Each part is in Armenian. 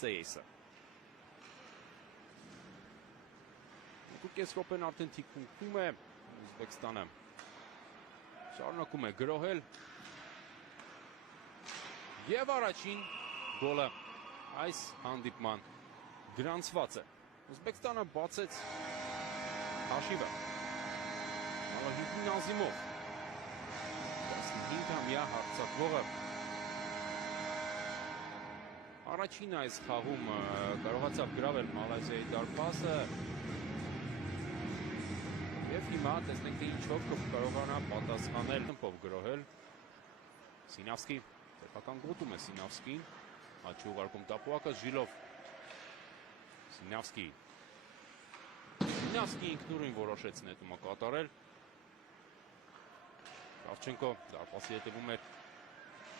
Սեյեսը։ Կես րոպեն արդեն թիկունքում է Ուզբեկստանը։ Շարունակում է գրոհել։ Եվ առաջին գոլը այս հանդիպման գրանցված է։ Ուզբեկստանը բացեց հաշիվը։ Ալահիդին Նազիմով 15-ամյա հարձակվողը առաջին այս խաղում կարողացավ գրավել Մալազիայի դարպասը եւ հիմա տեսնենք թե ինչով կարողանա պատասխանել տեմպով գրոհել Սինավսկի սեփական գոտում է Սինավսկին աչի ուղարկում Տապուակը Ժիլով Սինավսկի ինքնուրույն որոշեց նետումը կատարել Կրավչենկո դարպասի հետևում էր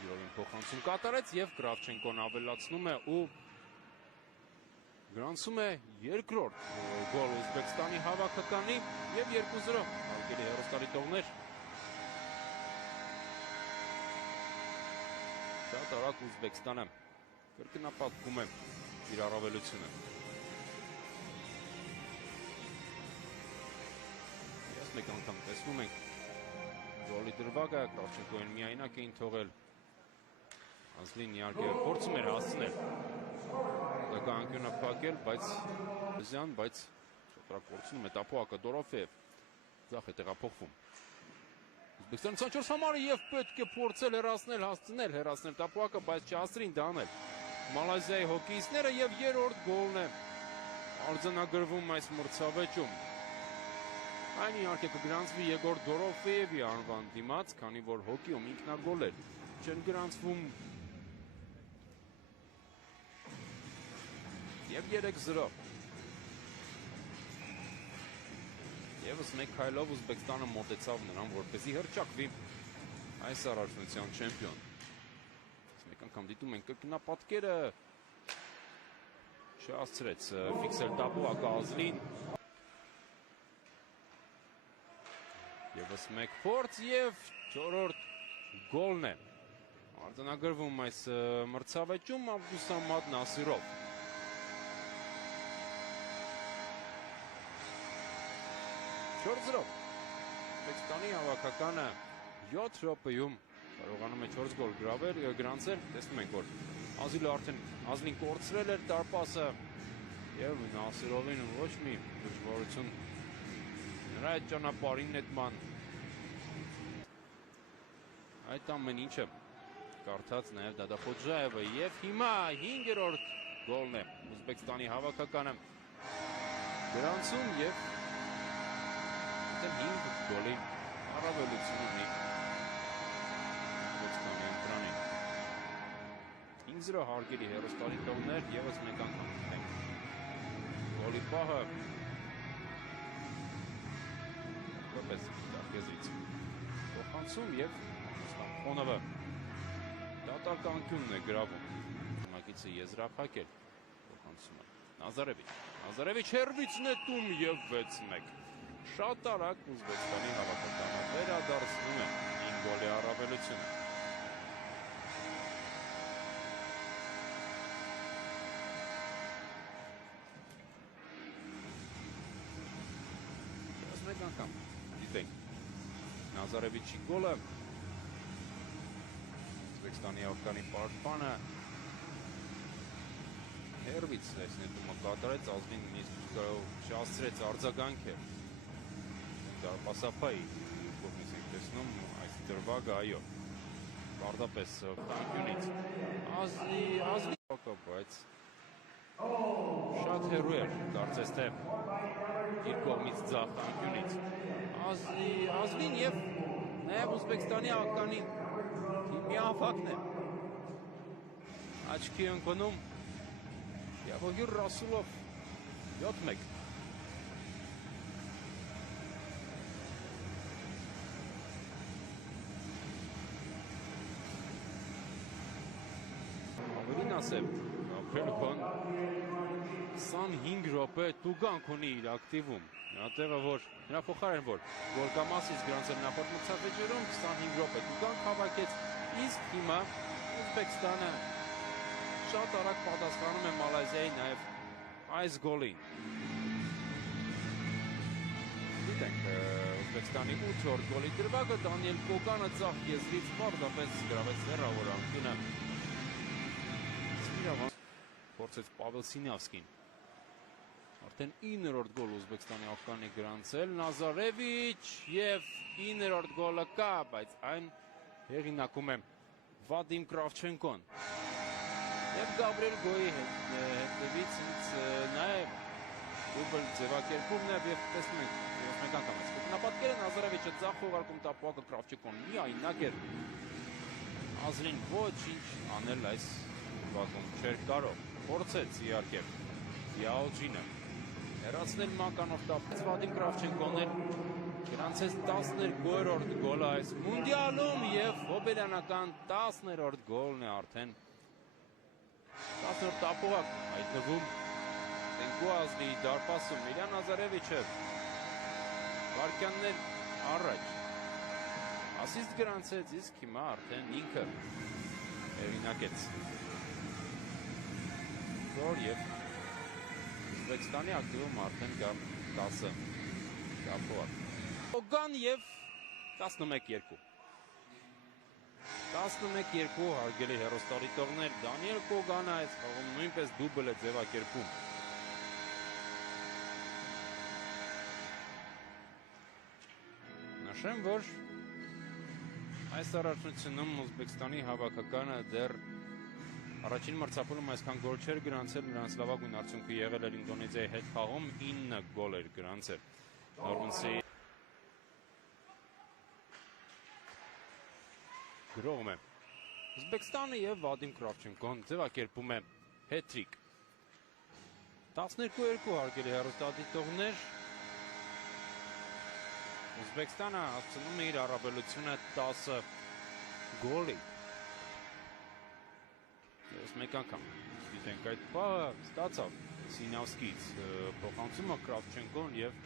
Ժիլովին փոխանցում կատարեց եւ Կրավչենկոն ավելացնում է ու գրանցում է երկրորդ գոլ Ուզբեկստանի հավաքականի եւ 2-0 հարգելի հեռուստադիտողներ շատ արագ Ուզբեկստանը կրկնապատկում է իր առավելությունը ես մեկ անգամ տեսնում ենք գոլի դրվագը Կրավչենկոին միայնակ էին թողել Անզլին իհարկե փորձում էր հասցնել անկյունը փակել, բայց շոտրակորցնում է Տապուակը Դորոֆեև ձախ է տեղափոխվում Ուզբեկստանի 24 համարը եւ պետք է փորձել հեռացնել Տապուակը, բայց չհասցրին դա անել Մալազիայի հոկեիստները եւ երրորդ գոլն է արձանագրվում այս մրցավեճում Այն իհարկե կգրանցվի Եգոր Դորոֆեևի անվան դիմաց, քանի որ հոկիում ինքնագոլեր չեն գրանցվում Եվ 3-0 Եվս մեկ քայլով Ուզբեկստանը մոտեցավ նրան, որպեսզի հռչակվի այս առաջնության չեմպիոն Մեկ անգամ դիտում ենք կրկնապատկերը Չհասցրեց ֆիքսել Տապուակը Ազլին Եվս մեկ փորձ եւ 4-րդ գոլն է արձանագրվում այս մրցավեճում Աբդուսամադ Նասիրով 4-0 Ուզբեկստանի հավաքականը 7 րոպեում կարողանում է 4 գոլ գրանցել տեսնում ենք որ Ազլին կորցրել էր դարպասը եւ Նասիրովին ոչ մի դժվարություն նրա այդ ճանապարհին նետման այդ ամեն ինչը կարդաց նաեւ Դադախոջաևը եւ հիմա 5-րդ գոլն է Ուզբեկստանի հավաքականը գրանցում եւ 5 գոլի առավելություն ունի Ուզբեկստանի ընտրանին 5-0 հարգելի հեռուստադիտողներ եւս մեկ անգամ գոլի պահը որպես դահլիճից փոխանցում եւ Ստամփոնովը դատարկանկյունն է գրավում Մակիցը եզրափակել փոխանցումը Նազարևիչ հերվից նետում եւ 6-1 Շատ արագ Ուզբեկստանի հավաքականը վերադարձնում է 5 գոլի առավելությունը մեկ անգամ դիտենք Նազարևիչի գոլը Ուզբեկստանի հավաքականի պաշտպանը հերվից այս նետումը կատարեց Ազլին նույնիսկ չհասցրեց արձագանքը Դարպասափայի կողմից ենք տեսնում այս դրվագը այո պարզապես անկյունից Ազլի բայց շատ հեռու էր կարծես թե իր կողմից ձախ անկյունից Ազլին եւ նաեւ Ուզբեկստանի հավաքականի միահավաքն է աչքի ընկնում Յավոգիր Ռասուլով 7-1 Ավելին ասեմ, Ապրելքոն 25 րոպե տուգանք ունի իր ակտիվում Նրա տեղը որ, նրա փոխարեն որ Գոլկամասից գրանցել նախորդ մրցավեճերում 25 րոպե տուգանք հավաքեց Իսկ հիմա Ուզբեկստանը շատ արագ պատասխանում է Մալազիայի նաև այս գոլին։ Գիտենք, Ուզբեկստանի 8-րդ գոլի դրվագը Դանիել Կոգանը ցախ եզրից պարզապես գրավեց հեռավոր անկյունը։ Փորձեց Պավել Սինյավսկին։ Արդեն 9-րդ գոլ Ուզբեկստանի աղքանի գրանցել Նազարևիչ եւ 9-րդ գոլը կա, բայց այն հեղինակում է Վադիմ Կրավչենկոն։ Եվ Գաբրիել Գոյի հետևից նաեւ դուբլ ձևակերպումն է եւ տեսնում ենք մեկ անգամ է։ Նապատկերը Նազարևիչը ցախ ուղարկում տապուակը Կրավչենկոն միայնակ էր։ Ազրին ոչինչ անել այս վագոն չէր կարող։ Փորձեց իհարկե Յաոջինը հեռացնել Մանկանով տապից Վադիմ Կրավչենկոն էր գրանցեց 12-րդ գոլը այս մունդիալում եւ հոբելյանական 10-րդ գոլն է արդեն 10-րդ տապուակ հայտնվում Տենկուազլի դարպասում Իլյան Նազարևիչը վարկյաններ առաջ ասիստ գրանցեց իսկ հիմա արդեն ինքը հեղինակեց գոլ եւ Ուզբեկստանի ակտիվում արդեն կա 10 տապուակ Կոգան եւ 11-2 11-2 հարգելի հեռուստադիտողներ Դանիել Կոգանը այս խաղում նույնպես դուբլ է ձևակերպում նշեմ որ այս առաջնությունում Ուզբեկստանի հավաքականը դեռ Առաջին մրցափուլում այսքան գոլ չէր գրանցել, նրանց լավագույն արդյունքը եղել էր Ինդոնեզիայի հետ խաղում 9 գոլ էր գրանցել։ Նորմենսեի գրողում է։ Ուզբեկստանը եւ Վադիմ Կրավչենկոն ձևակերպում է հետ-տրիկ։ 12-2 հարգելի հեռուստադիտողներ։ Ուզբեկստանը հասցնում է իր առավելությունը 10 գոլի։ Ես մեկ անգամ գիտենք այդ բաղը ստացավ Սինյավսկից փոխանցումը Կրավչենկոն եւ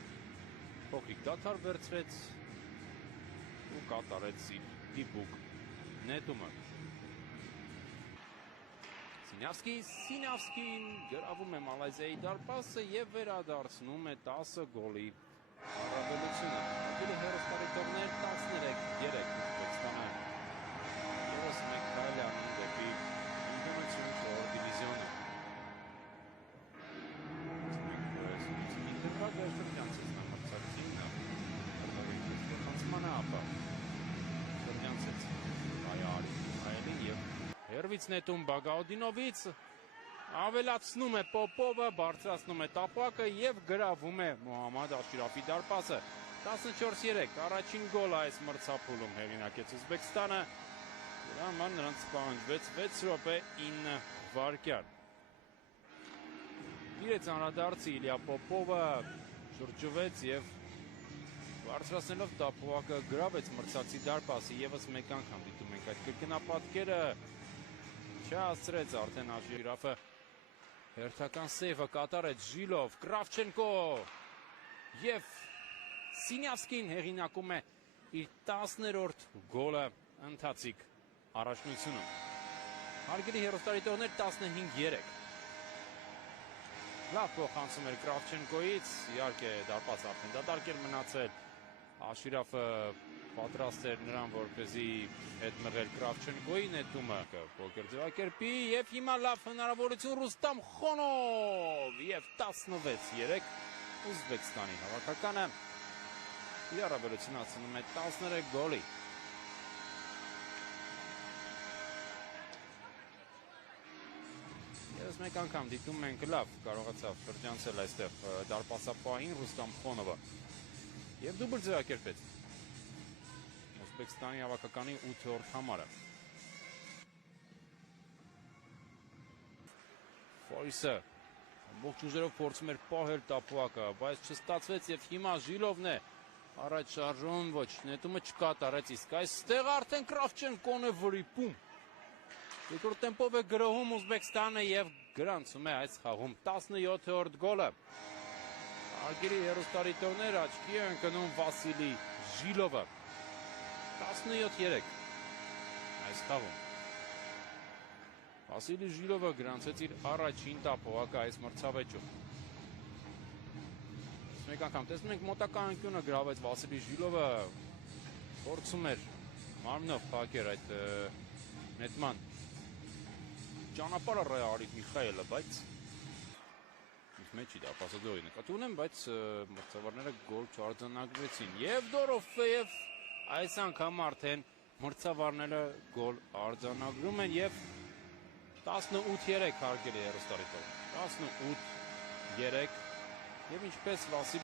փոքրիկ դադար վերցրեց ու կատարեց դիպուկ նետումը Սինյավսկին գրավում է Մալազիայի դարպասը եւ վերադարձնում է 10 գոլի առավելությունը հարգելի հեռուստադիտողներ 13-3 Ուզբեկստանը 31 քայլ անում դեպի դիվիզիոնը Հերվից նետում Բագաուդինովից ավելացնում է Պոպովը, բարձրացնում է տապակը եւ գրավում է Մոհամմադ Աշիրաֆի դարպասը 14-3 առաջին գոլը այս մրցափուլում հեղինակեց Ուզբեկստանը Դրաման նրանց պահանջվեց 6 րոպե 9 վայրկյան իրեց անդրադարձի Իլյա Պոպովը շրջվեց եւ բարձրացնելով տապուակը գրավեց մրցակցի դարպասը եւս մեկ անգամ դիտում ենք այդ կրկնապատկերը չհասցրեց արդեն Աշիրաֆը հերթական սեյվը կատարեց Ժիլով Կրավչենկո եւ Սինյավսկին հեղինակում է իր 10-րդ գոլը ընթացիկ առաջնությունում հարգելի հեռուստադիտողներ 15-3 լավ փոխանցում էր Կրավչենկոից իհարկե դարպաս արդեն դատարկ էր մնացել Աշիրաֆը պատրաստ էր նրան որպեսզի հետ մղել Կրավչենկոյի նետումը փոքր ձևակերպի եւ հիմա լավ հնարավորություն Ռուստամ Խոնով եւ 16-3 Ուզբեկստանի հավաքականը իր առավելությունը հասնում է 13 գոլի Ես մեկ անգամ դիտում ենք լավ կարողացավ շրջանցել այստեղ դարպասապահին Ռուստամ Խոնովը եւ դուբլ ձևակերպեց Ուզբեկստանի հավաքականի 8-րդ համարը Ֆորիսը ամբողջ ուժերով փորձում էր պահել տապուակը բայց չստացվեց եւ հիմա Ժիլովն է առաջ շարժում ոչ նետումը չկատարեց իսկ այստեղ արդեն Կրավչենկոն է վրիպում Երկրորդ տեմպով է գրոհում Ուզբեկստանը եւ գրանցում է այս խաղում 17-րդ գոլը Հարգելի հեռուստադիտողներ աչքի է ընկնում Վասիլի Ժիլովը 17-3 այս խաղում Վասիլի Ժիլովը գրանցեց իր առաջին տապողակը այս մրցավեճում։ Մեկ անգամ տեսնում ենք մոտակա անկյունը գրավեց Վասիլի Ժիլովը, փորձում էր մարմնով փակեր այդ նետման ճանապարհը Ռեալի Միխայելը, բայց մեջի դա պասադորի նկատի ունեմ, բայց մրցավարները գոլ չարձանագրեցին։ Եվ Դորոֆեև այս անգամ արդեն մրցավարները գոլ արձանագրում են եւ 18-3 հարգելի հեռուստադիտող։ 18-3 եւ ինչպես Վասիլ